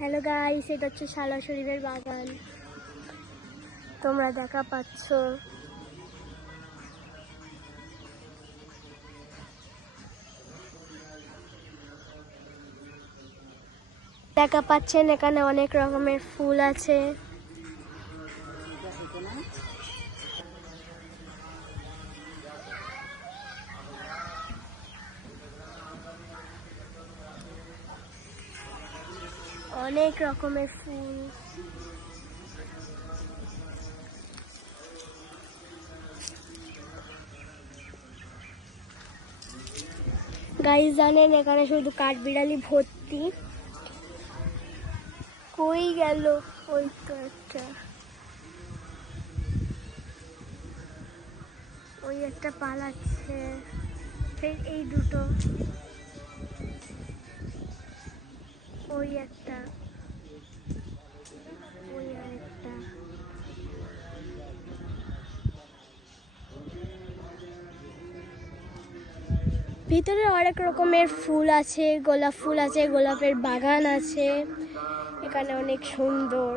Hello guys, এটা হচ্ছে শালা শরীফের বাগান। তোমরা দেখা পাচ্ছ। দেখা পাচ্ছেন এখানে অনেক রকমের ফুল আছে। অনেক রকমের ফুল। গাইস জানেন এখানে শুধু কাঠবিড়ালি ভর্তি। কই গেল? ওই তো একটা, ওই একটা পালাচ্ছে। এই দুটো, ওই একটা, ওই আরেকটা। ভিতরে অনেক রকমের ফুল আছে, গোলাপ ফুল আছে, গোলাপের বাগান আছে। এখানে অনেক সুন্দর।